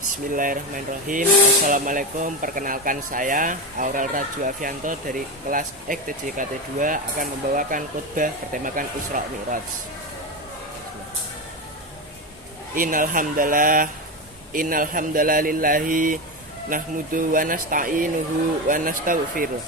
Bismillahirrahmanirrahim. Assalamualaikum. Perkenalkan saya Aurel Raju Avianto dari kelas EKTJ KT2 akan membawakan khutbah bertemakan Isra Mi'raj. Innalhamdalillah lillahi nahmudu wa nasta'inuhu wa nastaghfiruh.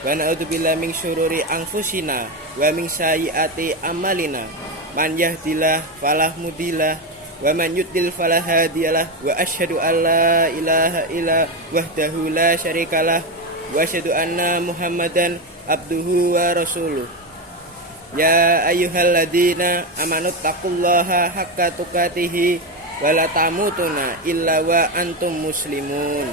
Wa na'udzubillahi min syururi anfusina wa min sayyiati amalina. Man yahdihillahu fala mudhillalah wa man yudlil fala hadiyalah wa asyhadu an la ilaha illa wahdahu la syarikalah wa asyhadu anna Muhammadan abduhu wa rasuluh. Ya ayyuhalladzina amanu taqullaha haqqa tuqatih wa la tamutunna illa wa antum muslimun.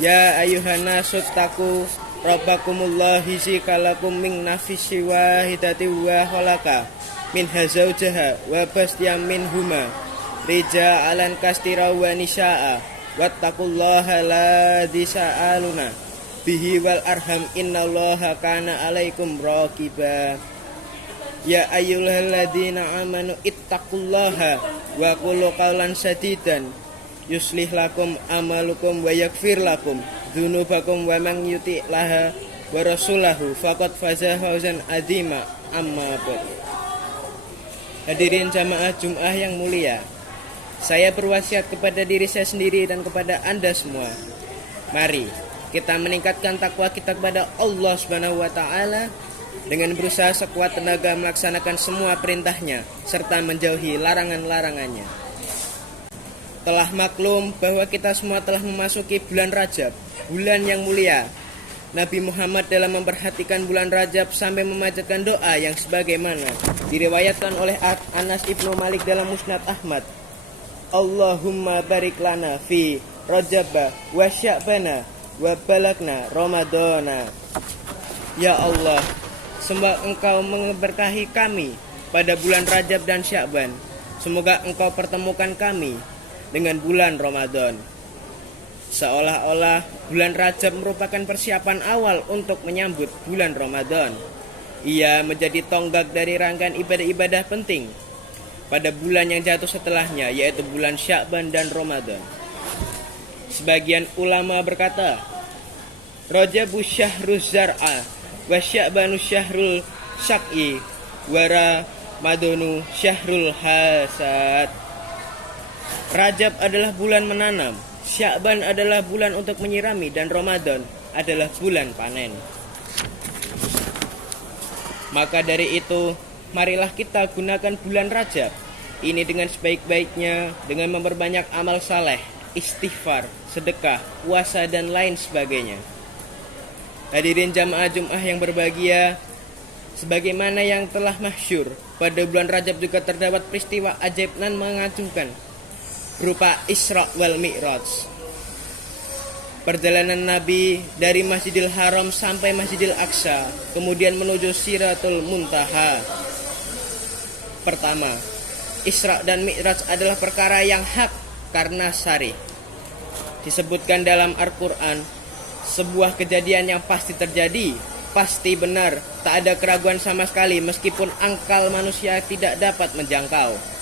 Ya ayyuhan nasu taqu rabbakumullahi zikalakum min nafsin wahidatin wa khalaqa minha zawjaha wa bastya minhuma rija'alan kastira wa nisaa wattaqullaha ladzi sa'aluna bihi wal arham innallaha kana 'alaikum raqiba. Ya ayyuhalladzina amanu ittaqullaha wa qulu qawlan sadidan yuslih lakum amalukum wa yaghfir lakum dzunubakum wa man yuti'laha wa rasulahu faqad faza fawzan adzima. Amma ba'du. Hadirin jamaah Jum'ah yang mulia, saya berwasiat kepada diri saya sendiri dan kepada Anda semua. Mari kita meningkatkan takwa kita kepada Allah Subhanahu wa taala dengan berusaha sekuat tenaga melaksanakan semua perintahnya serta menjauhi larangan-larangannya. Telah maklum bahwa kita semua telah memasuki bulan Rajab, bulan yang mulia. Nabi Muhammad dalam memperhatikan bulan Rajab sampai memanjatkan doa yang sebagaimana diriwayatkan oleh Anas Ibnu Malik dalam Musnad Ahmad. Allahumma barik lana fi Rajab wa Sya'bana wa balagna Ramadana. Ya Allah, semoga Engkau memberkahi kami pada bulan Rajab dan Sya'ban. Semoga Engkau pertemukan kami dengan bulan Ramadan. Seolah-olah bulan Rajab merupakan persiapan awal untuk menyambut bulan Ramadan. Ia menjadi tonggak dari rangkaian ibadah-ibadah penting pada bulan yang jatuh setelahnya, yaitu bulan Sya'ban dan Ramadan. Sebagian ulama berkata, Rajabu syahruz zar'a wa Sya'banu syahrul syaq'i wa Ramadanu syahrul hasad. Rajab adalah bulan menanam, Sya'ban adalah bulan untuk menyirami, dan Ramadan adalah bulan panen. Maka dari itu, marilah kita gunakan bulan Rajab ini dengan sebaik-baiknya, dengan memperbanyak amal saleh, istighfar, sedekah, puasa, dan lain sebagainya. Hadirin jamaah Jum'ah yang berbahagia, sebagaimana yang telah masyhur, pada bulan Rajab juga terdapat peristiwa ajaib dan mengagumkan berupa Isra wal Mi'raj. Perjalanan Nabi dari Masjidil Haram sampai Masjidil Aqsa, kemudian menuju Siratul Muntaha. Pertama, Isra dan Mi'raj adalah perkara yang hak karena syar'i. Disebutkan dalam Al-Quran, sebuah kejadian yang pasti terjadi, pasti benar, tak ada keraguan sama sekali meskipun akal manusia tidak dapat menjangkau.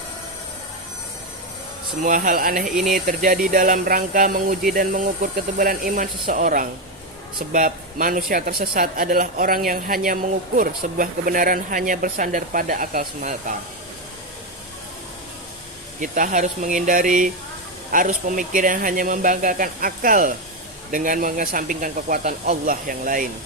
Semua hal aneh ini terjadi dalam rangka menguji dan mengukur ketebalan iman seseorang. Sebab manusia tersesat adalah orang yang hanya mengukur sebuah kebenaran hanya bersandar pada akal semata. Kita harus menghindari arus pemikiran yang hanya membanggakan akal dengan mengesampingkan kekuatan Allah yang lain.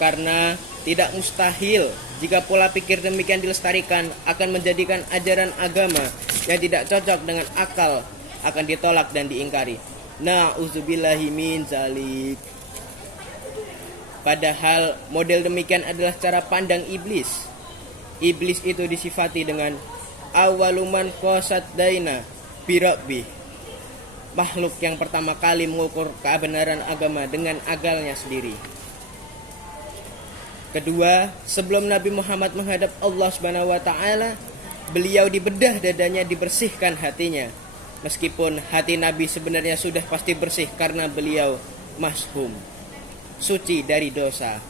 Karena tidak mustahil jika pola pikir demikian dilestarikan akan menjadikan ajaran agama yang tidak cocok dengan akal akan ditolak dan diingkari. Na'udzubillahi min zalik. Padahal model demikian adalah cara pandang iblis. Iblis itu disifati dengan awaluman qasad daina birabbi, makhluk yang pertama kali mengukur kebenaran agama dengan akalnya sendiri. Kedua, sebelum Nabi Muhammad menghadap Allah Subhanahu wa taala, beliau dibedah dadanya, dibersihkan hatinya. Meskipun hati Nabi sebenarnya sudah pasti bersih karena beliau mashum, suci dari dosa.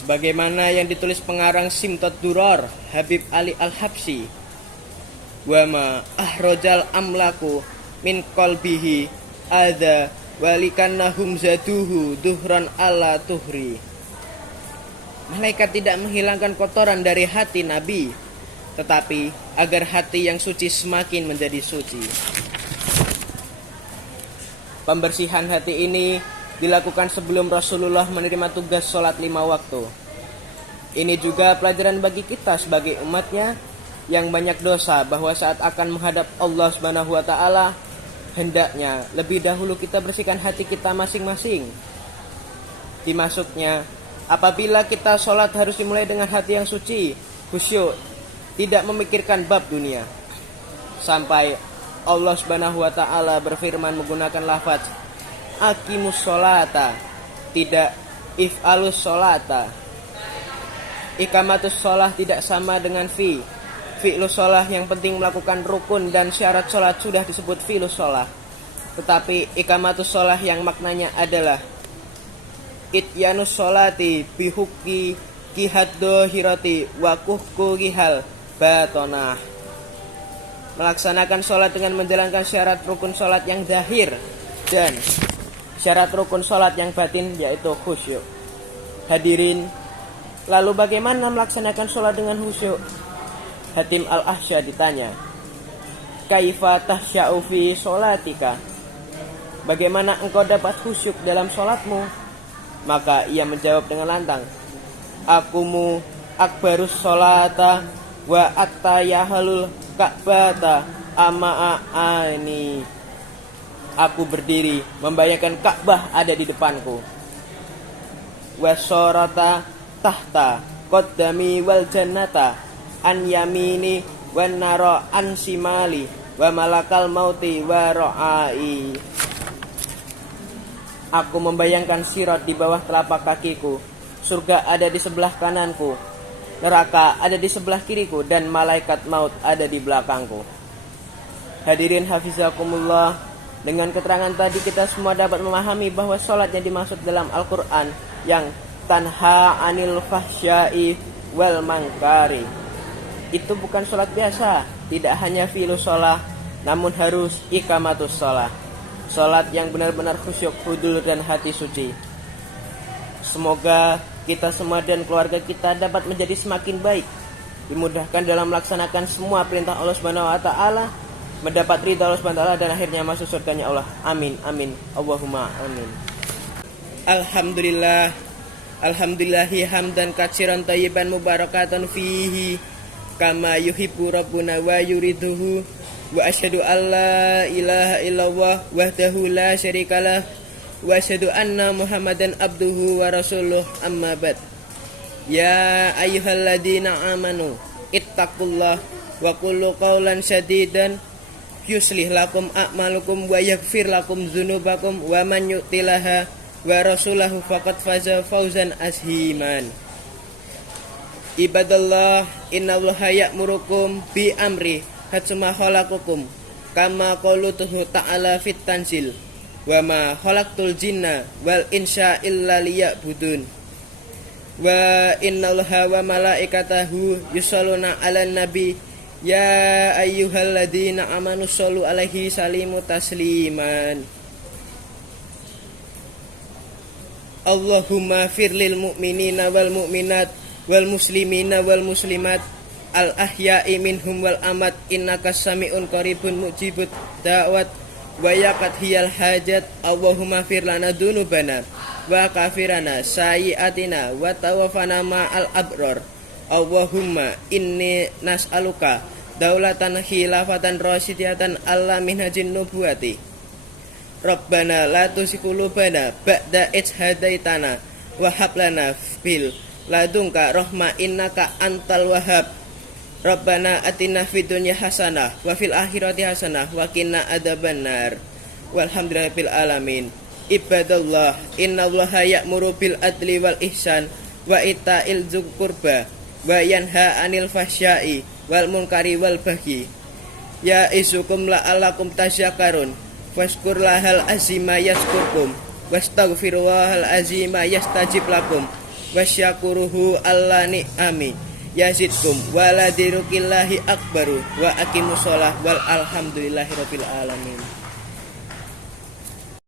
sebagaimana yang ditulis pengarang Simtot Duror Habib Ali Al-Habsyi, wa ma ahrojal amlaku min qalbihi adza walikannahum zaduhu duhran ala tuhri. Malaikat tidak menghilangkan kotoran dari hati Nabi, tetapi agar hati yang suci semakin menjadi suci. Pembersihan hati ini dilakukan sebelum Rasulullah menerima tugas sholat 5 waktu. Ini juga pelajaran bagi kita sebagai umatnya yang banyak dosa, bahwa saat akan menghadap Allah Subhanahu wa Ta'ala, hendaknya lebih dahulu kita bersihkan hati kita masing-masing. Dimaksudnya, apabila kita sholat harus dimulai dengan hati yang suci, khusyuk, tidak memikirkan bab dunia. Sampai Allah Subhanahu wa Ta'ala berfirman menggunakan lafaz aqimus sholata, tidak if'alus sholata. Iqamatus sholah tidak sama dengan fi'lus sholah yang penting melakukan rukun dan syarat sholat sudah disebut fi'lus sholah. Tetapi iqamatus sholah yang maknanya adalah ityanus sholati bihukki kihaddo hirati wa kuhku kihal batonah. Melaksanakan sholat dengan menjalankan syarat rukun sholat yang zahir dan syarat rukun sholat yang batin, yaitu khusyuk. Hadirin, lalu bagaimana melaksanakan sholat dengan khusyuk? Hatim Al-Ahsya ditanya, kaifa tahsya'u fi sholatika? Bagaimana engkau dapat khusyuk dalam sholatmu? Maka ia menjawab dengan lantang, akumu akbarus sholata wa attayahalul ka'bata ama'ani. Aku berdiri membayangkan Ka'bah ada di depanku. Wasorata tahta qaddami wal jannata an yamini wan naro an simali wa malakal mauti wa ro'ai. Aku membayangkan sirat di bawah telapak kakiku, surga ada di sebelah kananku, neraka ada di sebelah kiriku, dan malaikat maut ada di belakangku. Hadirin hafizakumullah, dengan keterangan tadi kita semua dapat memahami bahwa sholat yang dimaksud dalam Al-Quran yang tanha anil fahsyai wal mangkari itu bukan sholat biasa, tidak hanya fi'lus sholah, namun harus iqamatus sholah, sholat yang benar-benar khusyuk, hudul dan hati suci. Semoga kita semua dan keluarga kita dapat menjadi semakin baik, dimudahkan dalam melaksanakan semua perintah Allah Subhanahu wa Ta'ala, mendapat ridha Allah Subhanahu wa Ta'ala, dan akhirnya masuk surganya Allah. Amin amin Allahumma amin. Alhamdulillah, alhamdulillahi hamdan katsiran thayyiban mubarakatan fihi kama yuhibbu rabbuna wa yuriduhu, wa asyhadu alla ilaha illallah wahdahu la syarikalah, wa asyhadu anna Muhammadan abduhu wa rasuluh, amma ba'd. Ya ayyuhalladzina amanu ittaqullah wa qulu qawlan sadidan yuslih lakum a'malukum wa yaghfir lakum dzunubakum, wa man yu'tillaha wa rasulahu faqad faza fawzan azhiman. Ibadallah, innallaha ya'murukum bi amri hatsuma khalaqakum kama qauluhu ta'ala fit tanzil, wa ma khalaqtul jinna wal insa illa liya'budun, wa innallaha wa malaikatahu yusholluna 'alan nabi ya ayyuhalladzina amanu shollu 'alaihi sallimu tasliman. Allahumma firlil mu'minina wal mu'minat wal muslimina wal muslimat al ahya'i minhum wal amat innaka sami'un qaribun mujibud da'wat wa yaqat hiyal hajat. Allahumma fir lana dunubana wa kafirana sayyiatina wa tawaffana ma'al abrar. Allahumma inni nas'aluka daulatan khilafatan rasyidatan alla minhajin nubuwati. Rabbana la tuzigh qulubana ba'da idh hadaitana wa hab lana fil ladunka rahmah innaka antal wahhab. Rabbana atina fid dunya hasanah wa fil akhirati hasanah wa qina adzabannar. Walhamdulillahil alamin. Ibadallah, innallaha ya'muru bil adli wal ihsan wa ita'il dzul qurba wa yanha 'anil fahsya'i wal munkari wal baghi. Ya isukum la'alakum tazakkarun. Waskurlahal azima yaskurkum wastaghfirullahal azima yastajib lakum wasyakuruhu alla ni'ami yazidkum waladirukillahi akbaru wa aqimusholah wal alhamdulillahi rabbil alamin.